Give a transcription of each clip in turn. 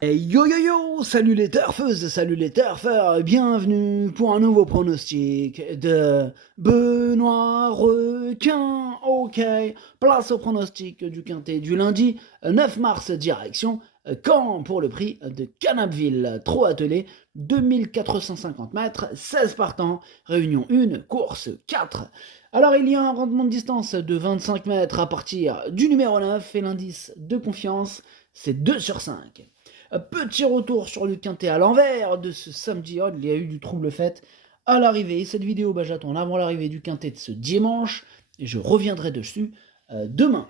Hey yo yo yo, salut les turfeuses, salut les turfeurs, bienvenue pour un nouveau pronostic de Benoît Requin. Ok, place au pronostic du quintet du lundi 9 mars, direction Caen pour le prix de Canapville. Trop attelé, 2450 mètres, 16 partants, réunion 1, course 4. Alors il y a un rendement de distance de 25 mètres à partir du numéro 9 et l'indice de confiance, c'est 2 sur 5. Petit retour sur le quintet à l'envers de ce samedi. Oh, il y a eu du trouble fait à l'arrivée. Cette vidéo, j'attends avant l'arrivée du quintet de ce dimanche et je reviendrai dessus demain.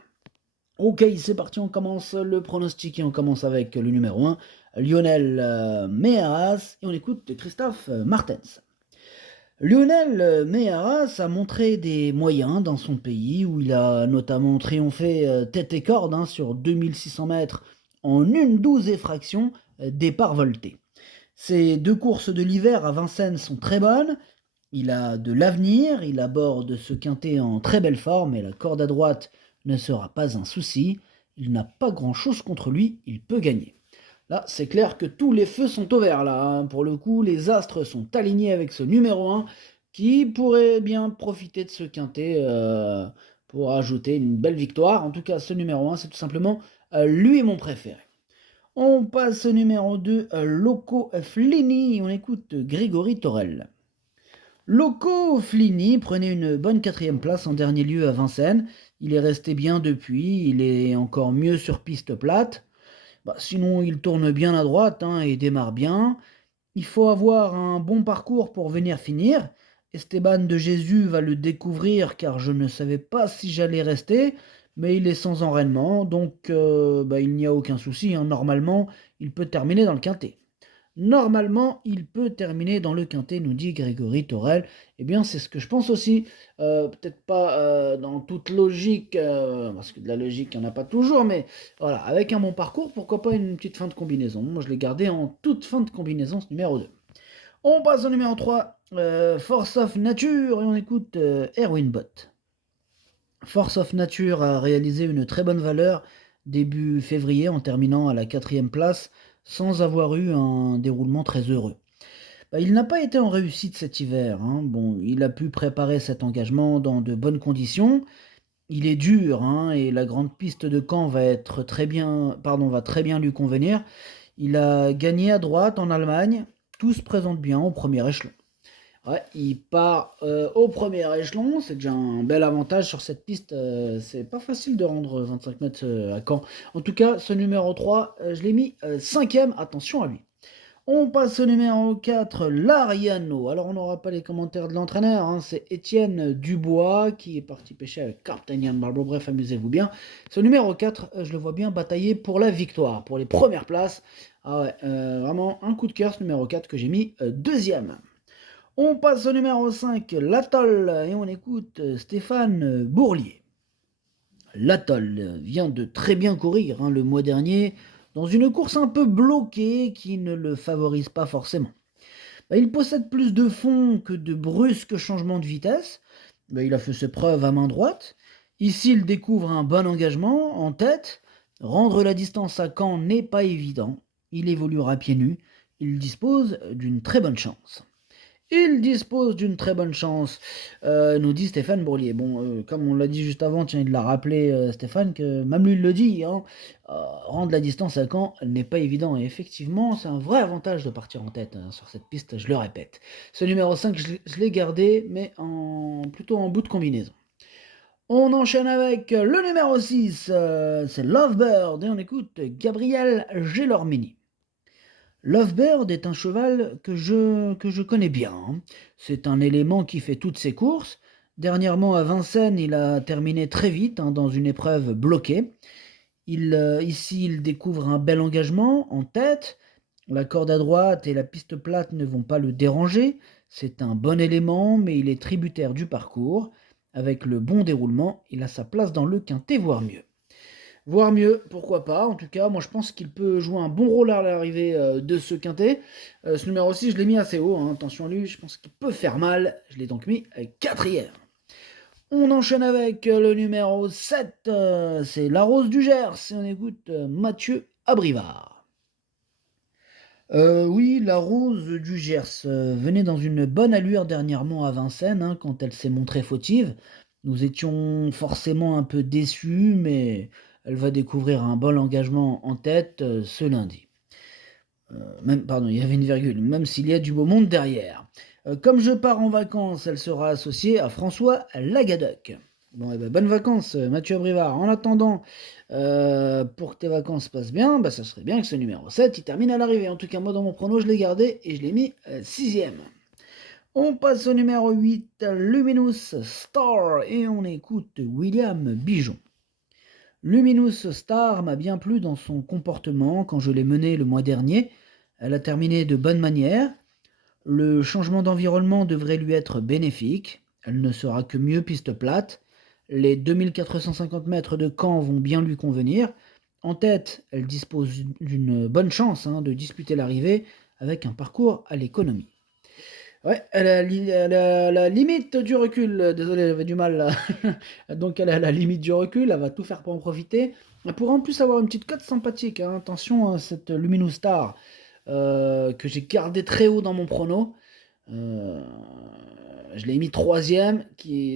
Ok, c'est parti, on commence le pronostic et on commence avec le numéro 1, Lionel Meharas, et on écoute Christophe Martens. Lionel Meharas a montré des moyens dans son pays où il a notamment triomphé tête et corde sur 2600 mètres en 1,12 effraction départ volté. Ces deux courses de l'hiver à Vincennes sont très bonnes, il a de l'avenir, il aborde ce quintet en très belle forme et la corde à droite ne sera pas un souci, il n'a pas grand chose contre lui, il peut gagner. Là, c'est clair que tous les feux sont au vert, là, hein. Pour le coup, les astres sont alignés avec ce numéro 1 qui pourrait bien profiter de ce quintet pour ajouter une belle victoire. En tout cas, ce numéro 1, c'est tout simplement lui mon préféré. On passe au numéro 2, Loco Flini, on écoute Grégory Torel. Loco Flini prenait une bonne quatrième place en dernier lieu à Vincennes. Il est resté bien depuis, il est encore mieux sur piste plate. Sinon, il tourne bien à droite et démarre bien. Il faut avoir un bon parcours pour venir finir. Esteban de Jésus va le découvrir car je ne savais pas si j'allais rester, mais il est sans enraînement, donc il n'y a aucun souci. Normalement, il peut terminer dans le quintet. Normalement, il peut terminer dans le quintet, nous dit Grégory Torel. Eh bien, c'est ce que je pense aussi. Peut-être pas dans toute logique, parce que de la logique, il n'y en a pas toujours, mais voilà, avec un bon parcours, pourquoi pas une petite fin de combinaison. Moi, je l'ai gardé en toute fin de combinaison, ce numéro 2. On passe au numéro 3, Force of Nature, et on écoute Erwin Bott. Force of Nature a réalisé une très bonne valeur début février en terminant à la 4e place sans avoir eu un déroulement très heureux. Il n'a pas été en réussite cet hiver. Bon, il a pu préparer cet engagement dans de bonnes conditions. Il est dur et la grande piste de Caen va très bien lui convenir. Il a gagné à droite en Allemagne. Tout se présente bien au premier échelon. Ouais, il part au premier échelon, c'est déjà un bel avantage sur cette piste. C'est pas facile de rendre 25 mètres à Caen. En tout cas, ce numéro 3, je l'ai mis 5e. Attention à lui. On passe au numéro 4, l'Ariano. Alors, on n'aura pas les commentaires de l'entraîneur, c'est Étienne Dubois qui est parti pêcher avec Captain Yann Barbeau. Bref, amusez-vous bien. Ce numéro 4, je le vois bien batailler pour la victoire, pour les premières places. Ah ouais, vraiment un coup de cœur ce numéro 4 que j'ai mis deuxième. On passe au numéro 5, l'Atoll, et on écoute Stéphane Bourlier. L'Atoll vient de très bien courir le mois dernier dans une course un peu bloquée qui ne le favorise pas forcément. Il possède plus de fond que de brusques changements de vitesse. Il a fait ses preuves à main droite. Ici, il découvre un bon engagement en tête. Rendre la distance à Caen n'est pas évident. Il évoluera pieds nus. Il dispose d'une très bonne chance. Il dispose d'une très bonne chance, nous dit Stéphane Bourlier. Bon, comme on l'a dit juste avant, tiens, il l'a rappelé, Stéphane, que même lui il le dit, rendre la distance à Caen n'est pas évident. Et effectivement, c'est un vrai avantage de partir en tête sur cette piste, je le répète. Ce numéro 5, je l'ai gardé, mais plutôt en bout de combinaison. On enchaîne avec le numéro 6, c'est Lovebird, et on écoute Gabriel Gélormini. Lovebird est un cheval que je connais bien. C'est un élément qui fait toutes ses courses. Dernièrement à Vincennes, il a terminé très vite dans une épreuve bloquée. Ici, il découvre un bel engagement en tête. La corde à droite et la piste plate ne vont pas le déranger. C'est un bon élément, mais il est tributaire du parcours. Avec le bon déroulement, il a sa place dans le quintet, voire mieux. Voire mieux, pourquoi pas. En tout cas, moi je pense qu'il peut jouer un bon rôle à l'arrivée de ce quintet. Ce numéro 6, je l'ai mis assez haut, attention à lui, je pense qu'il peut faire mal. Je l'ai donc mis 4e. On enchaîne avec le numéro 7, c'est La Rose du Gers. Et on écoute Mathieu Abrivard. Oui, la Rose du Gers, venait dans une bonne allure dernièrement à Vincennes, hein, quand elle s'est montrée fautive. Nous étions forcément un peu déçus, mais elle va découvrir un bon engagement en tête, ce lundi. Même pardon, il y avait une virgule, même s'il y a du beau monde derrière. Comme je pars en vacances, elle sera associée à François Lagadoc. Bon, et ben, bonnes vacances, Mathieu Abrivard. En attendant, pour que tes vacances se passent bien, bah, ça serait bien que ce numéro 7 il termine à l'arrivée. En tout cas, moi, dans mon prono, je l'ai gardé et je l'ai mis 6e. On passe au numéro 8, Luminous Star, et on écoute William Bijon. Luminous Star m'a bien plu dans son comportement quand je l'ai menée le mois dernier. Elle a terminé de bonne manière. Le changement d'environnement devrait lui être bénéfique. Elle ne sera que mieux piste plate. Les 2450 mètres de camp vont bien lui convenir. En tête, elle dispose d'une bonne chance, hein, de disputer l'arrivée avec un parcours à l'économie. Ouais, elle a la limite du recul. Désolé, j'avais du mal là. Donc elle a la limite du recul, elle va tout faire pour en profiter. Elle pourra en plus avoir une petite cote sympathique, hein. Attention à cette Luminous Star, que j'ai gardé très haut dans mon prono. Euh, je l'ai mis troisième,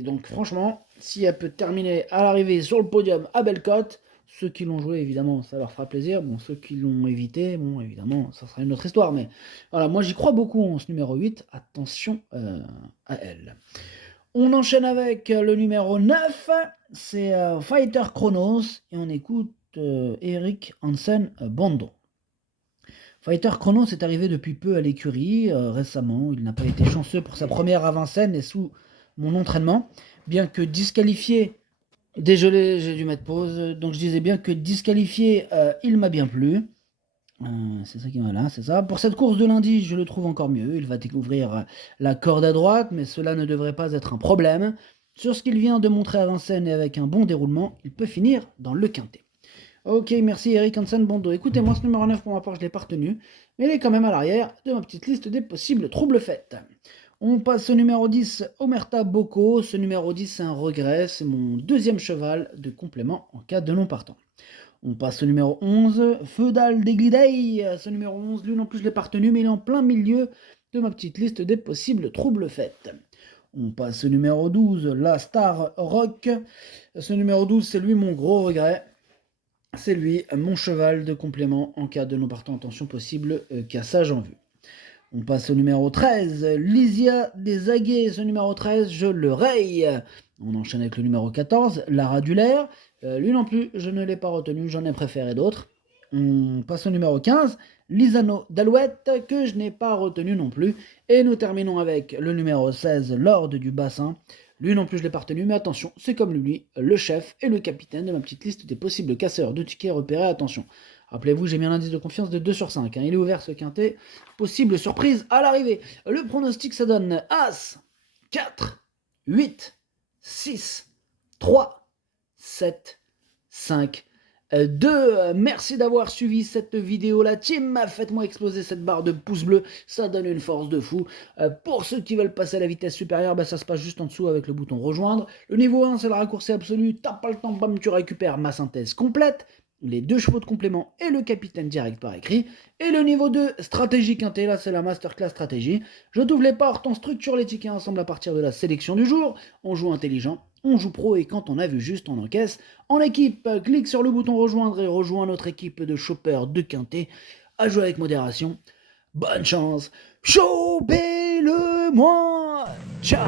donc franchement, si elle peut terminer à l'arrivée sur le podium à belle cote, ceux qui l'ont joué, évidemment, ça leur fera plaisir. Bon, ceux qui l'ont évité, bon, évidemment, ça sera une autre histoire. Mais voilà, moi j'y crois beaucoup en ce numéro 8. Attention à elle. On enchaîne avec le numéro 9. C'est Fighter Chronos. Et on écoute Eric Hansen Bondo. Fighter Chronos est arrivé depuis peu à l'écurie, récemment. Il n'a pas été chanceux pour sa première à Vincennes et sous mon entraînement. Bien que disqualifié, désolé, j'ai dû mettre pause. Donc je disais bien que disqualifié, il m'a bien plu. C'est ça qui est là, c'est ça. Pour cette course de lundi, je le trouve encore mieux. Il va découvrir la corde à droite, mais cela ne devrait pas être un problème. Sur ce qu'il vient de montrer à Vincennes et avec un bon déroulement, il peut finir dans le quintet. Ok, merci Eric Hansen Bondo. Écoutez, moi ce numéro 9 pour ma part, je ne l'ai pas retenu, mais il est quand même à l'arrière de ma petite liste des possibles troubles faits. On passe au numéro 10, Omerta Bocco. Ce numéro 10, c'est un regret, c'est mon deuxième cheval de complément en cas de non partant. On passe au numéro 11, Feudal Deglidei. Ce numéro 11, lui non plus je l'ai pas retenu, mais il est en plein milieu de ma petite liste des possibles troubles faits. On passe au numéro 12, la Star Rock. Ce numéro 12, c'est lui mon gros regret. C'est lui, mon cheval de complément en cas de non partant. Attention possible, cassage en vue. On passe au numéro 13, Lysia des Aguets. Ce numéro 13, je le raye. On enchaîne avec le numéro 14, Lara Dulaire. Lui non plus, je ne l'ai pas retenu, j'en ai préféré d'autres. On passe au numéro 15, Lisano d'Alouette, que je n'ai pas retenu non plus. Et nous terminons avec le numéro 16, Lord du Bassin. Lui non plus je l'ai pas retenu, mais attention, c'est comme lui, le chef et le capitaine de ma petite liste des possibles casseurs de tickets repérés. Attention, rappelez-vous, j'ai mis un indice de confiance de 2 sur 5. Il est ouvert ce quintet. Possible surprise à l'arrivée. Le pronostic, ça donne As, 4, 8, 6, 3, 7, 5, 2. Merci d'avoir suivi cette vidéo la team. Faites-moi exploser cette barre de pouces bleus, ça donne une force de fou. Pour ceux qui veulent passer à la vitesse supérieure, ça se passe juste en dessous avec le bouton rejoindre. Le niveau 1, c'est le raccourci absolu. T'as pas le temps, bam, tu récupères ma synthèse complète, les 2 chevaux de complément et le capitaine direct par écrit. Et le niveau 2, stratégie quintet, là c'est la masterclass stratégie. Je t'ouvre les portes, on structure les tickets ensemble à partir de la sélection du jour. On joue intelligent, on joue pro et quand on a vu juste, on encaisse. En équipe, clique sur le bouton rejoindre et rejoins notre équipe de choppers de quintet. À jouer avec modération. Bonne chance. Chopez-le-moi. Ciao.